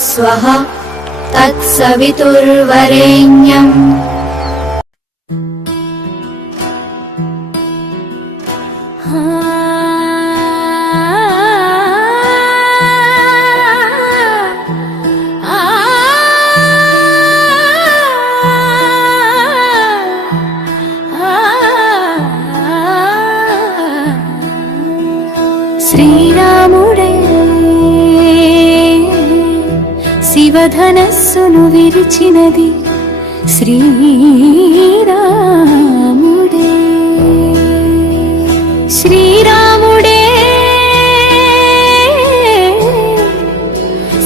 स्वहा तत्सवितुर्वरेण्यम्। శ్రీరాముడే శివధనస్సును విరిచినది శ్రీరాముడే, శ్రీరాముడే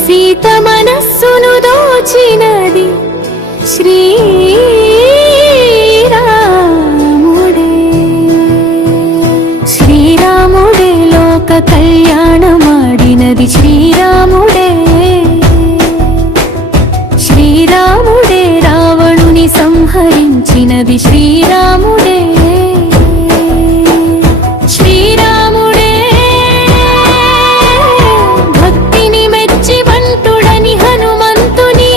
సీత మనస్సును దోచినది శ్రీరాముడే, శ్రీరాముడే లోక కళ్యాణమాడినది శ్రీరాముడే, శ్రీరాముడే రావణుని సంహరించినది శ్రీరాముడే, శ్రీరాముడే భక్తిని మెచ్చి వంటుడని హనుమంతుని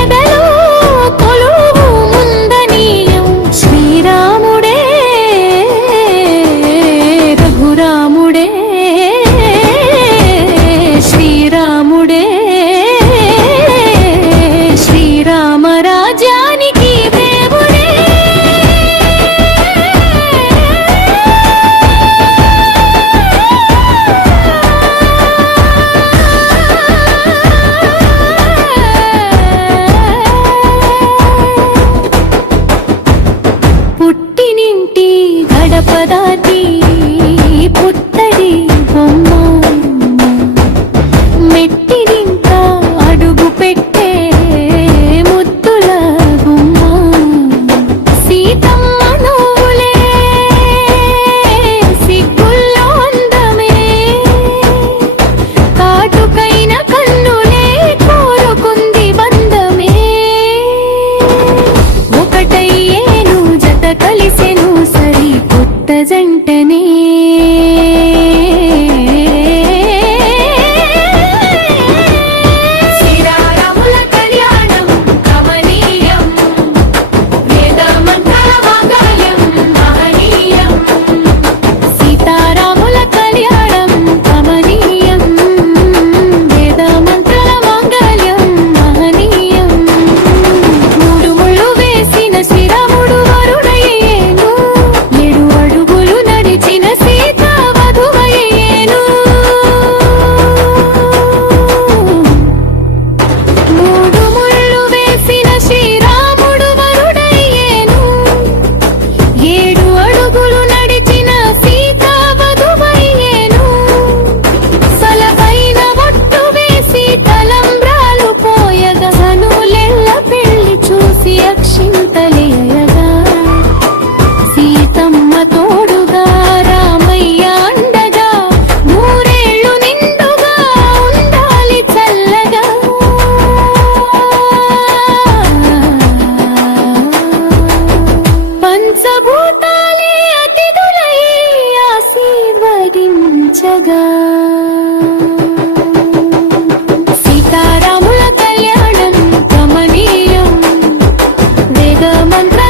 ఎదలో కొలువు ముందనీయం శ్రీరాముడే, రఘురాముడే శ్రీరాముడే, శ్రీరామరాజ్యానికి దేవుడే. పుట్టినింటి గడప దాటి పుత్తడి బొమ్మ, మెట్టినింట అడుగు పెట్టే ముద్దుల గుమ్మ, సీతమ్మ నవ్వులే సిగ్గుల్లో అందమే, కాటుకైన కన్నులే కోరుకుంది బంధమే, ఒకటయ్యేను జత కలిసెను సరి కొత్త జంటనే. సీతారాముల కళ్యాణం కమనీయం, వేదమంత్ర మాంగళ్యం మహనీయం, సీతారాముల కళ్యాణం కమనీయం, వేదమంత్ర మాంగళ్యం మహనీయం. మూడు ముళ్ళు వేసిన శ్రీరాముడు వరుడయ్యేను, 7 అడుగులు నడిచిన సీత వధువయ్యేను. మూడు ముళ్ళు వేసిన శ్రీరాముడు వరుడయ్యేను, 7 అడుగులు నడిచిన సీత వధువయ్యేను. సలపైన ఒట్టు వేసి తలంబ్రాలు పోయగా సనులెల్ల పెళ్లి చూసి అక్షింతలేయగా, సీతమ్మ తోడుగా రామయ్య అండగా, నూరేళ్లు నిండుగా ఉండాలి చల్లగా. పంచభూతాలే అతిథులై ఆశీర్వదించగా, సీతారాముల కళ్యాణం కమనీయం, వేద మంత్ర